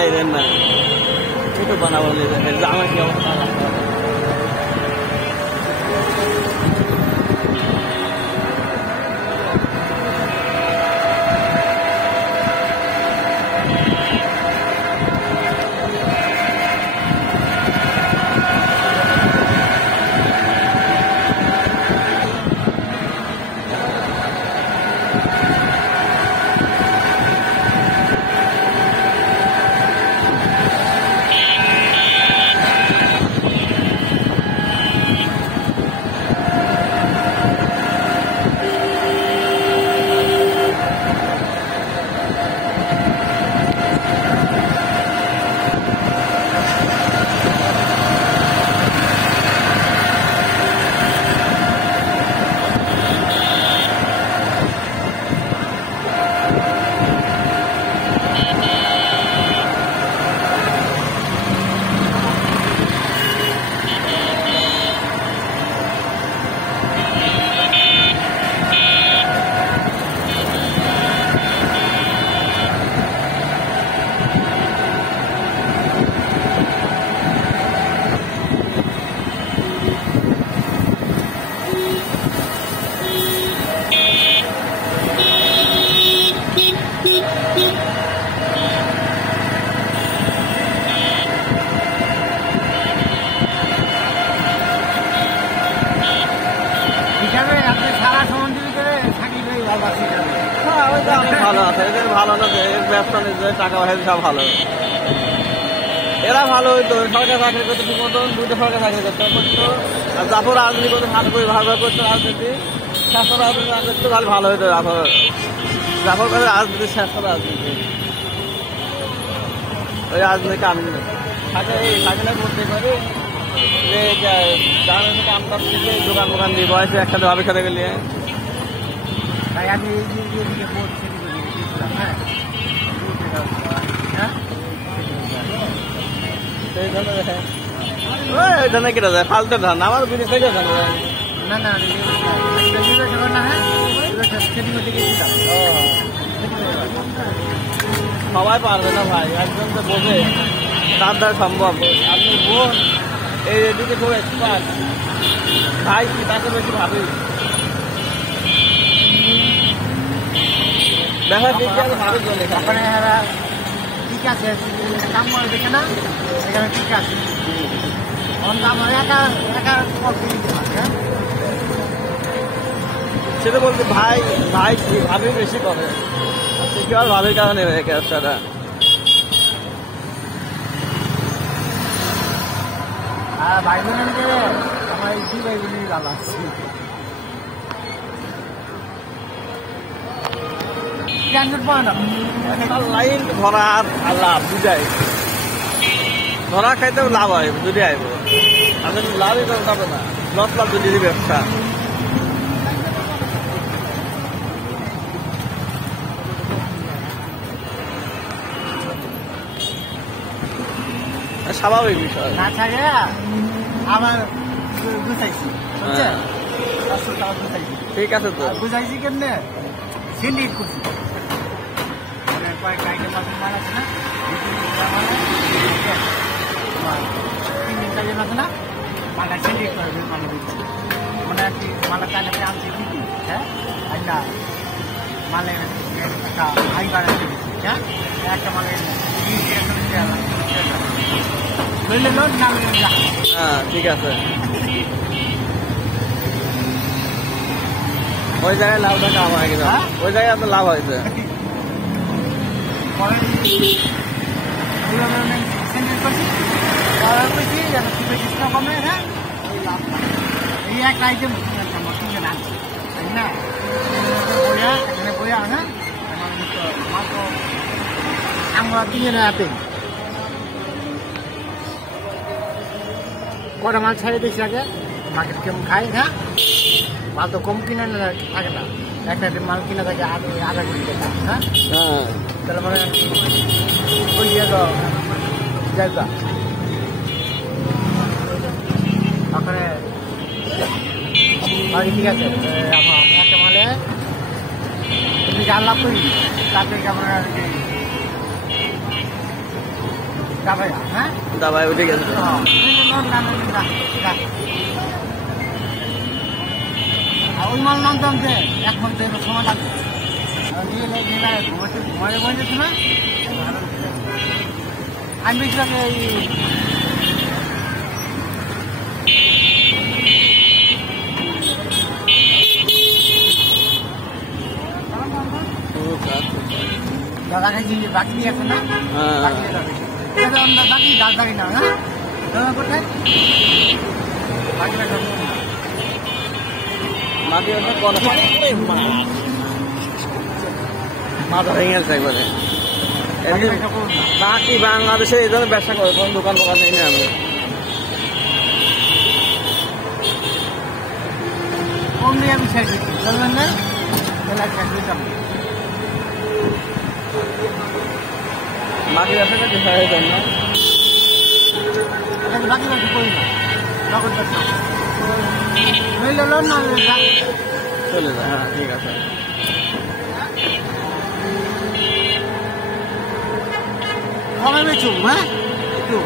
ভাই দেন না ছোট বানাবো আমার কি অবস্থা ভালো আছে এদের ভালো না ব্যবসা নিজে টাকা পয়সা ভালো এরা ভালো হইতো সরকার চাকরি করতে ঠিক মতন দুটো সরকার চাকরি করতে করতো আর জাফর রাজনীতি করতে ভালো করে ভালো করতো রাজনীতি স্বাস্থ্য রাজনীতি তাহলে ভালো হইতো জাফর করে রাজনীতি স্বাস্থ্য রাজনীতি ওই রাজনীতি কাম থাকে থাকলে করতে পারে যে কাম করতে দোকান দোকান দিয়ে বয়সে একসাথে ভাবে খেতে গেলে আমি কি ফালতু ধান আমার বিড়ি থেকে ধান না না সবাই পারবে না ভাই একজন তো বোঝে তার দ্বারা সম্ভব আপনি বোন এই এদিকে খুব এক্সপার্ট ভাই কি তাকে বেশি ভাবি দেখা দেখে ভাবে চলে ওখানে ঠিক আছে কাম করে দেখে না এখানে ঠিক আছে আমার একা একা সেটা বলতে ভাই ভাই ভাবি বেশি করে কি আর ভাবির কারণে কাজটা ভাই বোনকে আমার দুই ভাই বোনই ভালো আছে লাইন ধরা আর লাভ বুঝাই ধরা খাইতেও লাভ হয় যদি আইব আমি লাভই করতে হবে না লস লাভ যদি ব্যবসা স্বাভাবিক বিষয় না থাকে আমার বুঝাইছি ঠিক আছে তো বুঝাইছি কেমনে সিন্ডিকেট করছি মাল আছে না 3 দিন কাজে আছে না মালটা সিন্ডিকেট করে মাল মানে আর কি মালটা চাইলে আনছি কি হ্যাঁ আইনা মালের একটা হাই বাড়াতে হ্যাঁ একটা মালের ঠিক আছে ওই জায়গায় লাভটা কাম হয় কিনা ওই জায়গায় আপনার লাভ হয়েছে কমে হ্যাঁ এই এক আইটেম না বইয়া এখানে বইয়া হ্যাঁ মাত্র আমরা 3 জনে আপেল কটা মাল ছাড়িয়ে দিয়েছি আগে মার্কেট কেমন খাই হ্যাঁ মাল তো কম কিনে থাকে না একটা মাল কিনে থাকে আধা কোটি টাকা হ্যাঁ তাহলে মানে ওই জায়গা ওখানে ঠিক আছে আমার একটা মালে তুমি যা লাভ করি তাতে আপনার হ্যাঁ দাবায় উঠে গেছে। ওই মাল নামতাম যে 1 ঘন্টা সময় লাগবে ঘুমাতে বসেছি না আমি বেশিরভাগ এই দাদা খাইছি বাকি আছে না বাকি ডাক্তারি না হ্যাঁ দাদা কোথায় মাথা ভেঙে গেছে একবারে। বাকি বাংলাদেশে এই ধরনের ব্যবসা করে কোন দোকান ফোকান নেই না আমি অমনি আমি ছেড়ে দিচ্ছি জানবেন না বাকি ব্যবসাটা বিষয় হয়ে যায় না বাকি ব্যবসা করি না নগদ ব্যবসা হইল না চলে যায়। হ্যাঁ ঠিক আছে। কমে বেচুম হ্যাঁ একটু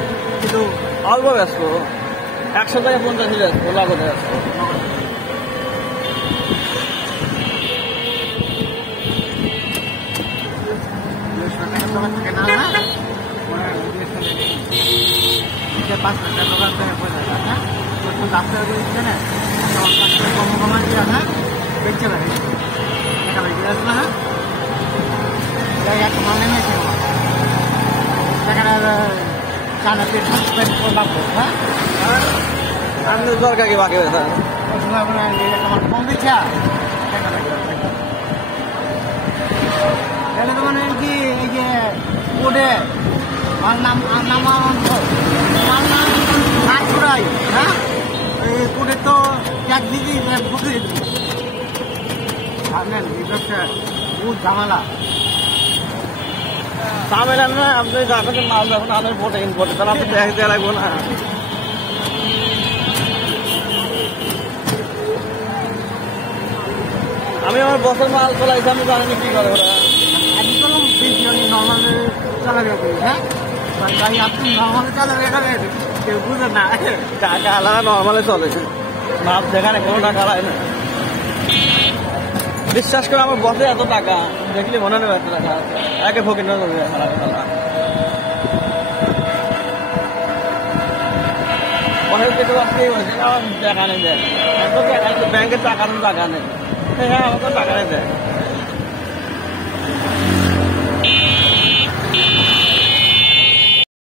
একটু অল্প ব্যস্ত 100 থেকে 50 ব্যস্ত লাগতে ব্যস্ত থাকে না হ্যাঁ 5 টাকা দোকান থেকে পয়সা হ্যাঁ রাস্তা দিচ্ছে না কম কমা দিয়ে হ্যাঁ বেচে পারে টাকা বেচে আসবে হ্যাঁ একটা মাল নেমেছে টাকাটা চানা পেট লাগবে হ্যাঁ আমি তো দরকার কি বাকি ব্যবসা ওই সময় আপনার আমার কম দিচ্ছে টাকা তাহলে তো মানে কি এই যে কোডে আমার নাম ছড়াই হ্যাঁ এই কোডে তো এক দিদি ঢুকে ভাবলেন এই ব্যবসা বহুত ঝামেলা ঝামেলা না। আপনি যখন মাল যখন আনের ভোটে ইনভোটে তাহলে আপনি ট্যাক্স দেওয়া লাগবো না। আমি আমার বছর মাল চলাইছি আমি জানি কি করে ওরা আমি তো নর্মালি চালাবে করি হ্যাঁ তাই আপনি নর্মালি চালাবে এখানে কেউ বুঝে না টাকা আলাদা নর্মালে চলে মাল যেখানে কোনো টাকা লাগে না। বিশ্বাস করে আমার বসে এত টাকা দেখলে মনে নেবে এত টাকা একে ফকির না যাবে অনেক থেকে আজকেই বলছে আমার টাকা নেই দেয় এত টাকা ব্যাংকের টাকা নেই হ্যাঁ আমাকে টাকা নেই দেয়